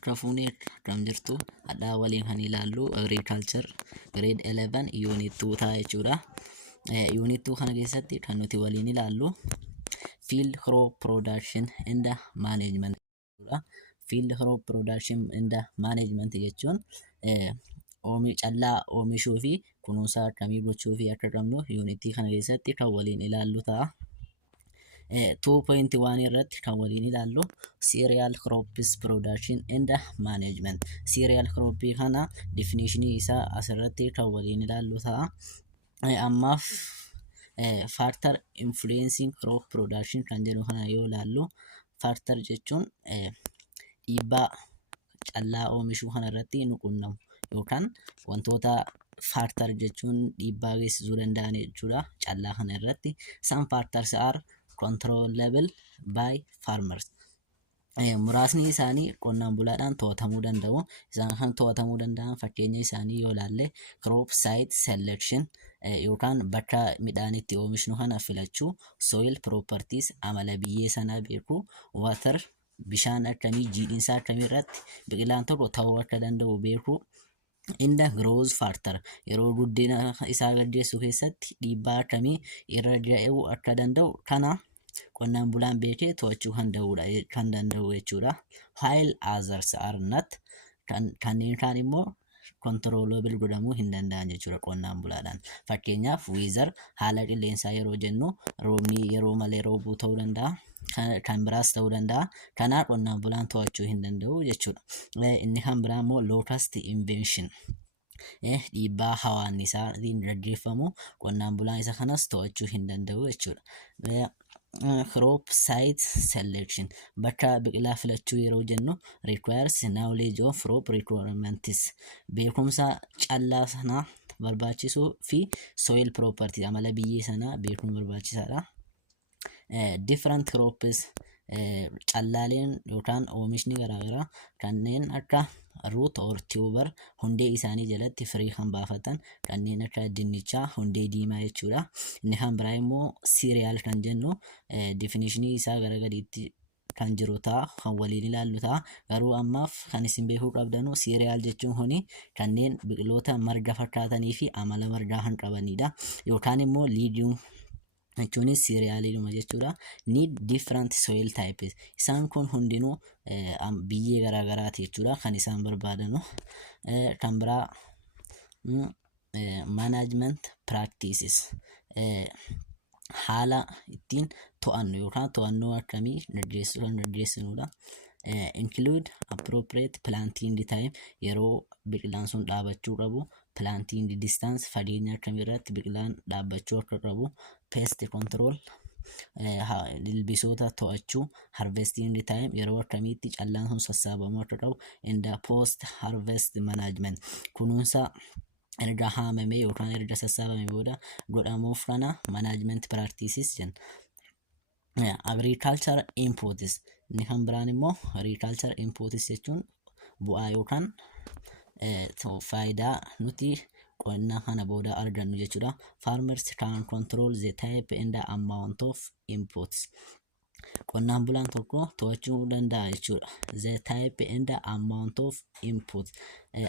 Harka fuunee akkam jirtu hadhaa waliin kan ilaallu agriculture grade 11 unit 2 ta'a jechuudha. Unit 2 kana keessatti kan nuti waliin ilaallu field crop production and management jechuudha. Field crop production and management jechuun callaa oomishuu fi kunuunsa akkamii gochuu fi akka qabnu unit kana keessatti kan waliin ilaallu ta'a. 2.1 irratti kan waliin ilaallu cereal crops production and management. Cereal crop kana definition isaa asirratti kan waliin ilaallu ta'a. Ammaaf factor influencing crop production kan jedhu kana yoo ilaallu, factor jechuun dhiibbaa callaa oomishuu kana irratti nu qunnamu yookaan wantoota factor jechuun dhiibbaa geessisuu danda'an jechuudha callaa kana irratti. Some factors are controllable by farmers. Muraasni isaanii qonnaan bulaadhaan to'atamuu danda'u. Isaan kan to'atamuu danda'an fakkeenya isaanii yoo ilaalle crop site selection yookaan bakka midhaan itti oomishnu kana filachuu, soil properties amala biyyee sanaa beekuu, water bishaan akkamii jiidhinsa akkamii irratti biqilaan tokko ta'uu akka danda'u beekuu. Inda growth factor yeroo guddina isaa gaggeessu keessatti dhiibbaa akkamii irra ga'uu akka danda'u kana qonnaan bulaan beekee to'achuu kan danda'u jechuudha. While others are not, kanneen kaan immoo controllable godhamuu hin danda'an jechuudha qonnaan bulaadhaan. Fakkeenyaaf weather haala qilleensaa yeroo jennu roobni yeroo malee roobuu ta'uu danda'a. Kan biraas ta'uu danda'a. Kanaa qonnaan bulaan to'achuu hin danda'u jechuudha. Inni kan biraa immoo locust invasion. Dhiibbaa hawaannisaatiin gaggeeffamu qonnaan bulaan isa kanas to'achuu hin danda'u jechuudha. Crop site selection bakka biqilaa filachuu yeroo jennu requires knowledge of crop requirements, beekumsa callaa sanaa barbaachisuu fi soil property amala biyyee sanaa beekuun barbaachisaadha. Different crops callaaleen yookaan oomishni garaagaraa kanneen akka root or tuber hundee isaanii jalatti firii kan baafatan kanneen akka dinnichaa hundee diimaa jechuudha. Inni kan biraa immoo cereal kan jennu definitionii isaa gara gadiitti kan jiru ta'a kan waliin ilaallu ta'a. Garuu ammaaf kan isin beekuu qabdanu cereal jechuun kuni kanneen biqiloota marga fakkaatanii fi amala margaa kan qabanidha. Yookaan immoo legume jechuunis cerealidhuma jechuudha. Need different soil types. Isaan kun hundinuu biyyee garaagaraati jechuudha kan isaan barbaadanu. Kan biraa management practices. Haala ittiin to'annu yookaan to'annoo akkamii gaggeessinudha. Include appropriate planting time yeroo biqilaan sun dhaabachuu qabu, planting distance fageenya akkamii irratti biqilaan dhaabachuu akka qabu, pest control ilbiisota to'achuu, harvesting time yeroo akkamiitti callaan sun sassaabamuu akka qabu, and post harvest management kunuunsa erga haamamee yookaan erga sassaabamee booda godhamuuf kana management practices jenna. Agriculture inputs. Inni kan biraan immoo agriculture inputs jechuun bu'aa yookaan faayidaa nuti qonna kana booda argannu jechuudha. Farmers can control the type and the amount of inputs. Qonnaan bulaan tokko to'achuu danda'a jechuudha. The type and the amount of inputs.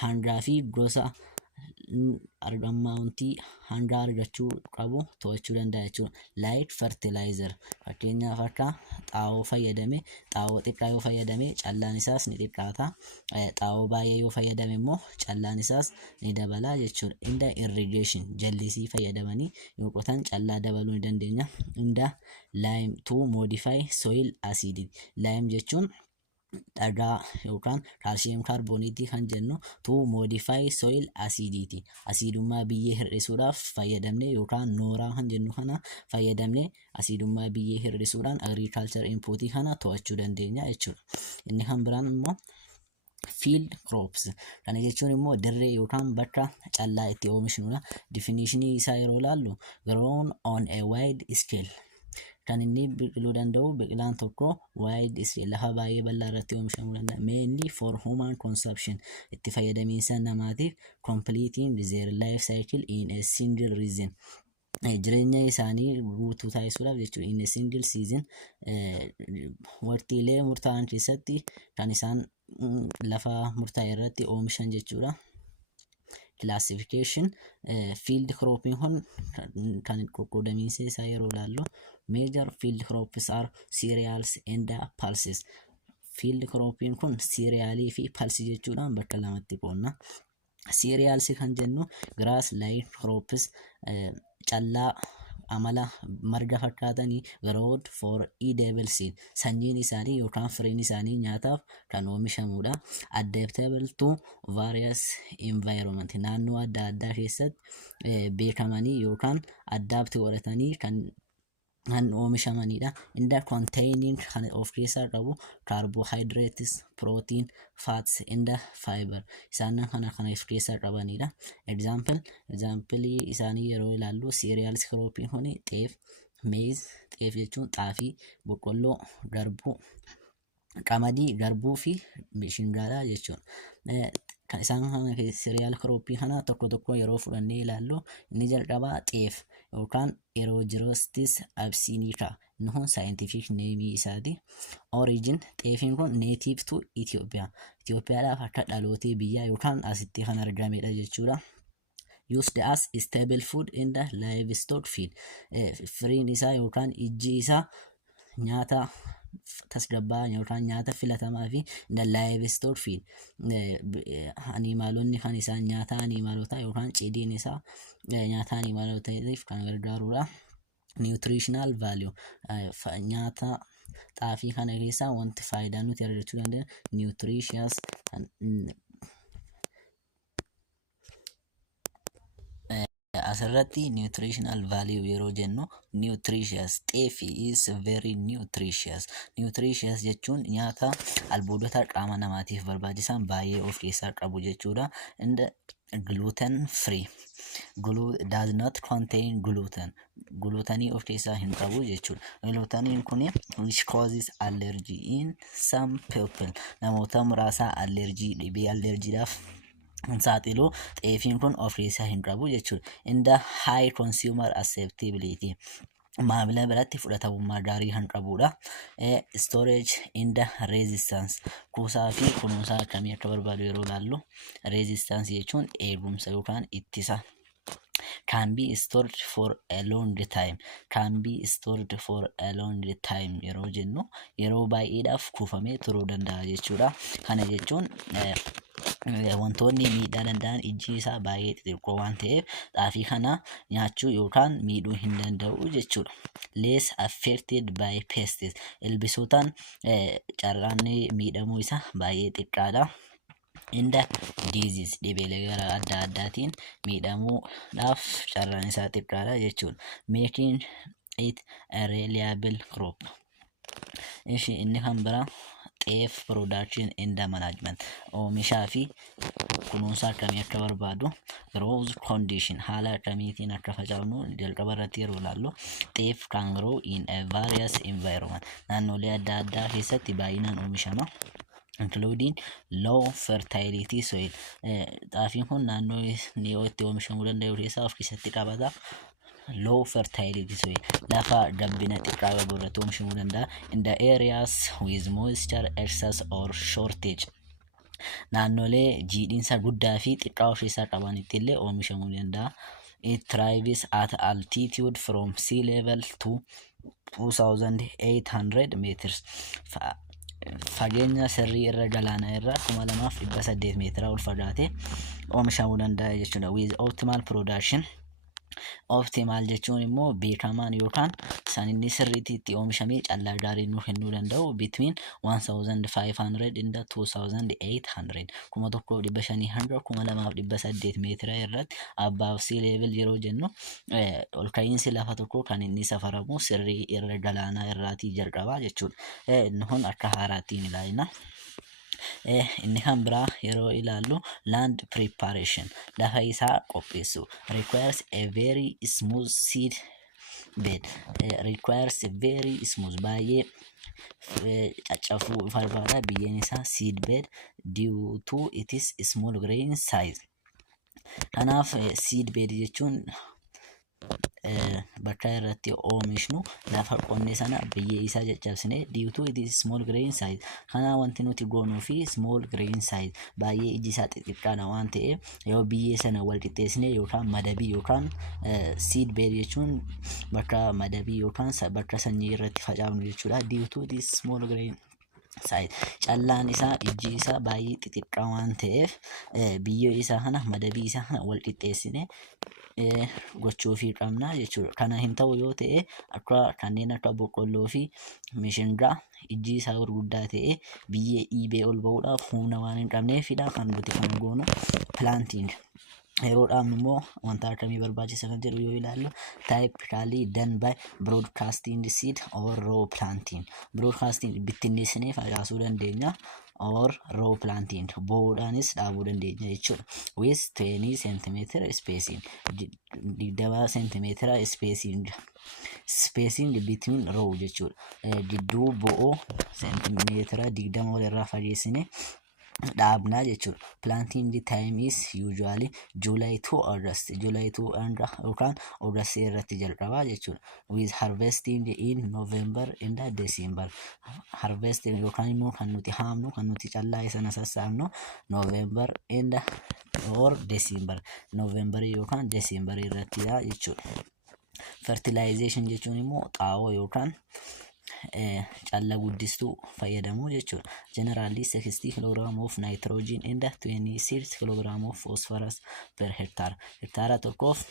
Hangaa fi gosa ammauntii hanga argachuu qabu to'achuu danda'a jechuudha. Like fertilizer fakkeenyaaf akka xaa'oo fayyadame xaa'oo xiqqaa yoo fayyadame callaan isaas ni xiqqaata. Xaa'oo baay'ee yoo fayyadame immoo callaan isaas ni dabala jechuudha. Inda irrigation jallisii fayyadamanii yoo qotan callaa dabaluu ni dandeenya. Inda lime to modify soil acidity. Lime jechuun dhagaa yookaan kaalshiyeem kaarbooniitii kan jennu to modify soil acidity. Asiidummaa biyyee hir'isuudhaaf fayyadamne yookaan nooraa kan jennu kana fayyadamne asiidummaa biyyee hir'isuudhaan agriculture inputii kana to'achuu dandeenya jechuudha. Inni kan biraan immoo field crops. Kana jechuun immoo dirree yookaan bakka callaa itti oomishnudha. Definitionii isaa yeroo ilaallu grown on a wide scale. Kan inni biqiluu danda'u biqilaan tokko wide scale lafa baay'ee bal'aa irratti oomishamuu danda'a. Mainly for human consumption itti fayyadamiinsa namaatiif completing their life cycle in a single reason. Jireenya isaanii guutuu taasisuudhaaf jechuudha. In a single season waqtiilee murtaa'an keessatti kan isaan lafa murtaa'e irratti oomishan jechuudha. Classification field cropping kan qoqqoodamiinsa isaa yeroo ilaallu major field crops are cereals and pulses. Field cropping kun cerealii fi pulse jechuudhaan bakka lamatti qoonna. Cereals kan jennu grass like crops callaa amala marga fakkaatanii growth for edible seed sanyiin isaanii yookaan firiin isaanii nyaataaf kan oomishamudha. Adaptable to various environment naannoo adda addaa keessatti beekamanii yookaan adapt godhatanii kan oomishamanidha. Inda containing kan of keessaa qabu carbohydrates, protein, fats and fiber isaan kana of keessaa qabanidha. Example isaanii yeroo ilaallu cereals cropping kuni xeef, maize, xeef jechuun xaafii, boqqolloo, garbuu, qamadii, garbuu fi mishingaadha jechuudha. Kan isaan kana cereal cropping kana tokko yeroo fudhannee ilaallu inni jalqabaa xeef yookaan Aerogenesis abyssinica inni scientific name isaati. Origin xeefiin kun native to Ethiopia. Itoophiyaadhaaf akka dhalootee biyyaa yookaan asitti kan argamedha jechuudha. Used as stable food in the livestock feed. Firiin isaa yookaan ijji isaa nyaata tasgabbaa yookaan nyaata filatamaa fi the livestock feed animaalonni kan isaan nyaata animaalota yookaan cidiin isaa nyaata animaalotaatiif kan gargaarudha. Nutritional value nyaata xaafii kana keessaa wanti faayidaa nuti argachuu dandeenyu nutritious asirratti nutritional value yeroo jennu nutritious xeefi is very nutritious. Nutritious jechuun nyaata albuudota qaama namaatiif barbaachisan baay'ee of keessaa qabu jechuudha. And gluten free does not contain gluten. Glutanii of keessaa hin qabu jechuudha. Glutaniin kun which causes allergy in some people. Namoota muraasa dhibee allergiidhaaf saaxilu xeefiin kun of keessaa hin qabu jechuudha. In the high consumer acceptability maamila biratti fudhatamummaa gaarii kan qabudha. Storage in the resistance kuusaa fi kunuunsaa akkamii akka barbaadu yeroo ilaallu resistance jechuun eegumsa yookaan ittisa. Can be stored for a long time. Can be stored for a long time yeroo jennu yeroo baay'eedhaaf kuufamee turuu danda'a jechuudha. Kana jechuun wantoonni miidhaa danda'an ijji isaa baay'ee xixiqqoo waan ta'eef xaafii kana nyaachuu yookaan miidhuu hin danda'u jechuudha. Less affected by pests. Ilbiisootaan carraan miidhamuu isaa baay'ee xiqqaadha. In the disease dhibeelee gara adda addaatiin miidhamuudhaaf carraan isaa xiqqaadha jechuudha. Making it a reliable crop. Inni kan biraa xeef production and management oomishaa fi kunuunsa akkamii akka barbaadu growth condition haala akkamiitiin akka facaafnu jalqaba irratti yeroo ilaallu xeef can grow in a various environment naannolee adda addaa keessatti baay'inaan oomishama. Including low fertility soil. Xaafiin kun naannoo inni itti oomishamuu danda'u keessaa of keessatti qabata. Low fertility soil lafa gabbina xiqqaa qabu irratti oomishamuu danda'a. In the areas with moisture excess or shortage. Naannolee jiidhinsa guddaa fi xiqqaa of keessaa qabanitti illee oomishamuu danda'a. It thrives at altitude from sea level to 2800 meters. Fageenya sirrii irra galaana irra 2800 meetira ol fagaatee oomishamuu danda'a jechuudha. With optimal production. Optimal jechuun immoo beekamaan yookaan san inni sirriitti itti oomishamee callaa gaarii nuuf kennuu danda'u between 1500 and 2800 1500 hanga 2800 meetira irratti above sea level yeroo jennu ol ka'iinsi lafa tokko kan inni safaramu sirrii irra galaanaa irraatii jalqabaa jechuudha. Inni kun akka haaraattiin ilaalina. Inni kan biraa yeroo ilaallu land preparation lafa isaa qopheessu requires a very smooth seed bed. Requires a very smooth baay'ee caccafuu barbaada biyyeen isaa seed bed due to its small grain size. Kanaaf seed bed jechuun bakka irratti oomishnu lafa qonnee sana biyyee isaa caccabsine due to it is small grain size kana wanti nuti goonuu fi small grain size baay'ee iji isaa xixiqqaadha waan ta'eef yoo biyyee sana wal qixxeessine yookaan madabii yookaan seed bed jechuun bakka madabii yookaan bakka sanyii irratti facaafnu jechuudha. Due to it is small grain size callaan isaa iji isaa baay'ee xixiqqaa waan ta'eef biyyee isaa kana madabii isaa kana wal qixxeessine gochuufii qabna jechuudha. Kana hin ta'u yoo ta'e akka kanneen akka boqqolloo fi mishingaa iji isaa gurguddaa ta'e biyyee dhiibee ol ba'uudhaaf humna waan hin qabneefidha kan nuti kan goonu planting. Yeroo dhaabnu immoo wanta akkamii barbaachisa kan jedhu yoo ilaallu typically done by broadcasting seed or raw planting. Broadcasting bittinneessinee facaasuu dandeenya or raw planting boodaanis dhaabuu dandeenya jechuudha. With 20 cm spacing 20 cm spacing between row jechuudha. Gidduu bo'oo sentimeetira 20 walirraa fageessine dhaabnaa jechuudha. Planting time is usually July to August. July to yookaan August irratti jalqabaa jechuudha. With harvesting in November and December. Harvesting yookaan immoo kan nuti haamnu kan nuti callaa sana sassaabnu November and or December. November yookaan December irrattidha jechuudha. Fertilization jechuun immoo xaa'oo yookaan calla guddistuu fayyadamuu jechuudha. Generally 60 kg of nitrogen and 26 kg of phosphorus per hectare. Hektaara tokkoof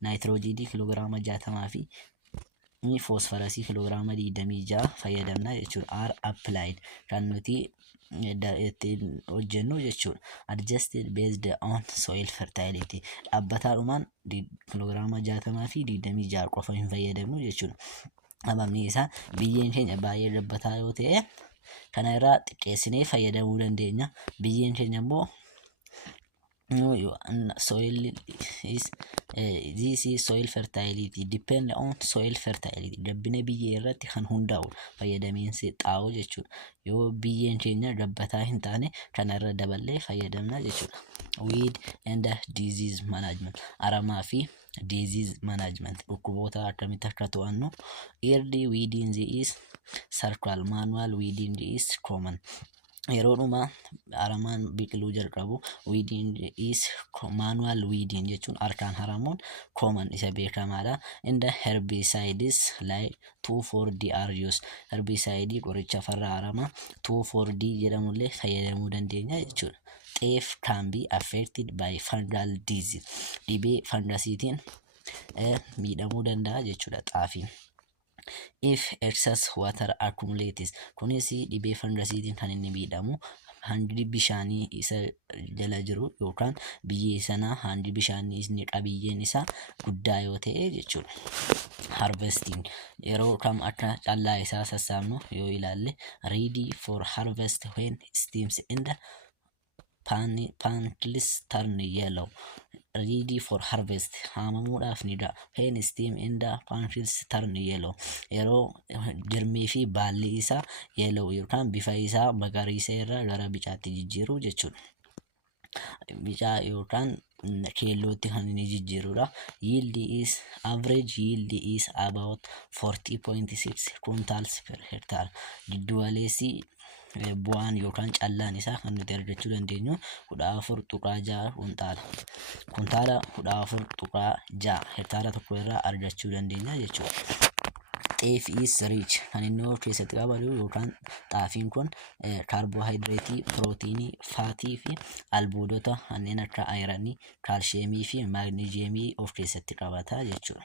nitrogenii kiloogiraama 60 fi phosphorusii kiloogiraama 26 fayyadamna jechuudha. Are applied kan nuti ittiin hojjennu jechuudha. Adjusted based on soil fertility. Dhaabbataadhumaan kiloogiraama 60 fi 26 qofa hin fayyadamnu jechuudha. Sababni isaa biyyeen keenya baay'ee gabbataa yoo ta'e kana irraa xiqqeessinee fayyadamuu dandeenya. Biyyeen keenya immoo soil is this is soil fertility depend on soil fertility. Gabbina biyyee irratti kan hundaa'u fayyadamiinsi xaa'oo jechuudha. Yoo biyyeen keenya gabbataa hin taane kana irra daballee fayyadamna jechuudha. Weed and disease management. Aramaa fi disease management dhukkuboota akkamitti akka to'annu. Early weeding is circle, manual weeding is common. Yeroo dhuma aramaan biqiluu jalqabu weeding is manual weeding jechuun harkaan haramuun common isa beekamaadha. And herbicides like 2,4-D are used. Herbicide qoricha farra aramaa 2,4-D jedhamullee fayyadamuu dandeenya jechuudha. Xeef can be affected by fungal disease. Dhibee fangasiitiin miidhamuu danda'a jechuudha xaafiin. If excess water accumulates, kunis dhibee fangasiitiin kan inni miidhamu hangi bishaanii isa jala jiru yookaan biyyee sanaa hangi bishaanii inni qabiyyeen isaa guddaa yoo ta'e jechuudha. Harvesting yeroo kam akka callaa isaa sassaabnu yoo ilaalle ready for harvest when steams in the pantles turn yellow. Ready for harvest haamamuudhaaf ni dha. When steam in the pantles turn yellow. Yeroo jirmii fi baalli isaa yellow yookaan bifa isaa magariisa irraa gara bicaatti jijjiiru jechuudha. Bicaa yookaan keellootti kan inni jijjiirudha. Yield is average yield is about 40.6 quintals per hectare. Gidduwaleessi bu'aan yookaan callaan isaa kan nuti argachuu dandeenyu 14.6 kuntaala 14.6 hektaara tokko irraa argachuu dandeenya jechuudha. Xeef is rich kan inni of keessatti qabatu yookaan xaafiin kun kaarbohaayidireetii, pirootiinii, faatii fi albuudota kanneen akka ayiranii, kaalsheemii fi maagneeziyeemii of keessatti qabata jechuudha.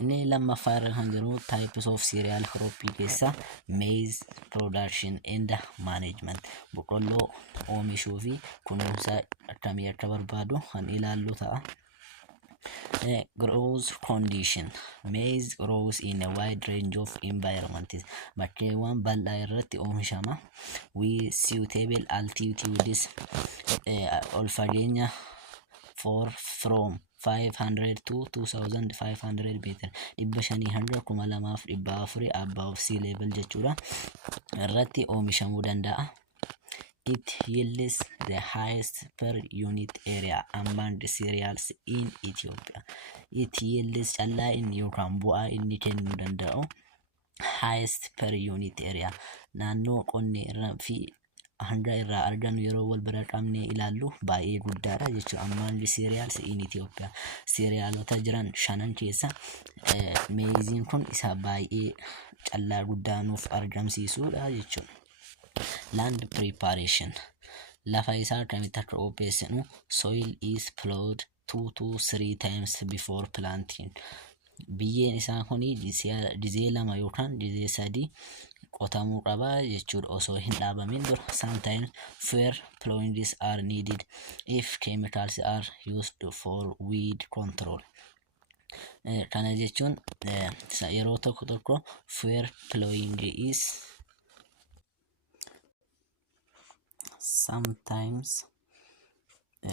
Inni lammaffaa irra kan jiru types of cereal cropping keessa maize production and management. Boqqolloo oomishuu fi kunuunsa akkamii akka barbaadu kan ilaallu ta'a. Growth condition. Maize grows in a wide range of environments. Bakkeewwan bal'aa irratti oomishama. With suitable altitudes ol fageenya from 500 to 2,500 meter. 500 hanga 2,400 above sea level jechuudha irratti oomishamuu danda'a. It yields the highest per unit area among the cereals in Ethiopia. It yields callaa inni yookaan bu'aa inni kennuu danda'u highest per unit area naannoo qonnee irraa fi hanga irraa argannu yeroo wal bira qabnee ilaallu baay'ee guddaadha jechuudha. Among the cereals in Ethiopia cerealota jiran shanan keessa meeziin kun isa baay'ee callaa guddaa nuuf argamsiisudha jechuudha. Land preparation lafa isaa akkamitti akka qopheessinu soil is plowed 2 to 3 times before planting. Biyyeen isaa kuni dizee 2 yookaan dizee 3 qotamuu qaba jechuudha osoo hin dhaabamin dura. Sometimes fair plowings are needed if chemicals are used for weed control. Kana jechuun yeroo tokko fair plowing is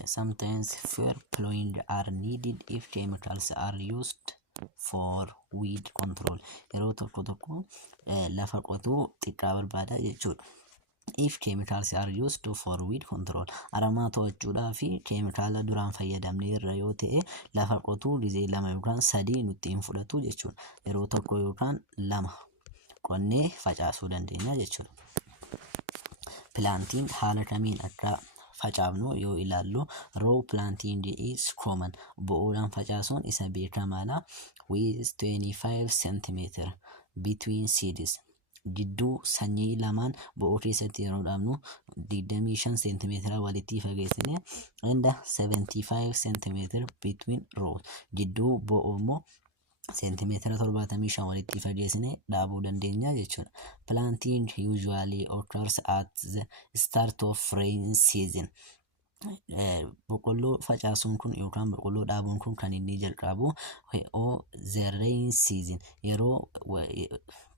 sometimes fair plowing are needed if chemicals are used for weed control. Yeroo tokko lafa qotuu xiqqaa barbaada jechuudha. If chemicals are used for weed control aramaa to'achuudhaa fi keemikaala duraan fayyadamne irra yoo ta'e lafa qotuu dizee 2 yookaan 3 nutti hin fudhatu jechuudha. Yeroo tokko yookaan 2 qonnee facaasuu dandeenya jechuudha. Planting haala kamiin akka facaafnu yoo ilaallu raw planting is common. Bo'oodhaan facaasuun isa beekamaadha. With 25 cm between seeds. Gidduu sanyii lamaan bo'oo keessatti yeroo dhaabnu 25 cm walitti fageessine and 75 cm between rows. Gidduu bo'oo immoo seentimeetira 75 walitti fageessine dhaabuu dandeenya jechuudha. Planting usually occurs at the start of rain season. Boqqolloo facaasuun kun yookaan boqqolloo dhaabuun kun kan inni jalqabu the rain season yeroo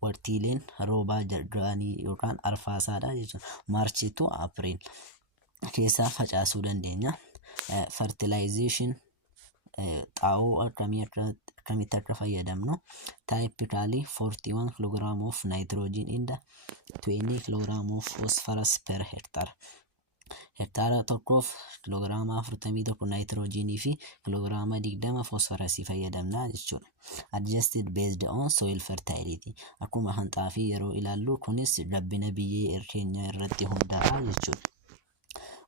waqtiileen roobaa jalqabanii yookaan arfaasaadha jechuudha. March to April keessa facaasuu dandeenya. Fertilization xaa'oo akkamitti akka fayyadamnu typically 41 kg of nitrogen and 20 kg of phosphorus per hectare. Hektaara tokkoof kiloogiraama 41 nitrogenii fi kiloogiraama 20 phosphorusii fayyadamna jechuudha. Adjusted based on soil fertility. Akkuma hanxaafii yeroo ilaallu kunis gabbina biyyee keenya irratti hundaa'a jechuudha.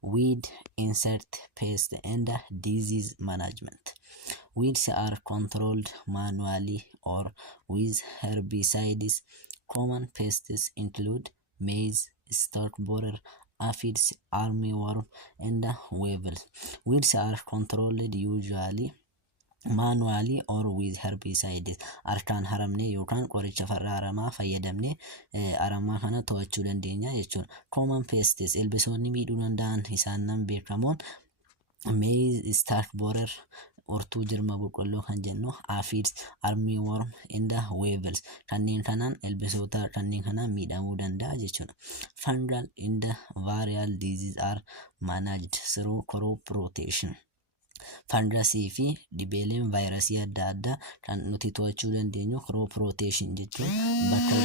Weed, insect, pest and disease management. Weeds are controlled manually or with herbicides. Common pests include maize, stalk borer, aphids, armyworm, and weevils. Weeds are controlled usually manually or with herbicides. Harkaan haramne yookaan qoricha farra aramaa fayyadamne aramaa kana to'achuu dandeenya jechuudha. Common pests ilbisoonni miidhuu danda'an isaan nan beekamoon maize, stalk borer, hortuu jirma boqqolloo kan jennu, aphids, armyworm and weevils. Kanneen kanaan ilbisoota kanneen kanaan miidhamuu danda'a jechuudha. Fungal and viral diseases are managed through crop rotation. Fungasii fi dhibeeleen vaayirasii adda addaa kan nuti to'achuu dandeenyu crop rotation jechuun bakka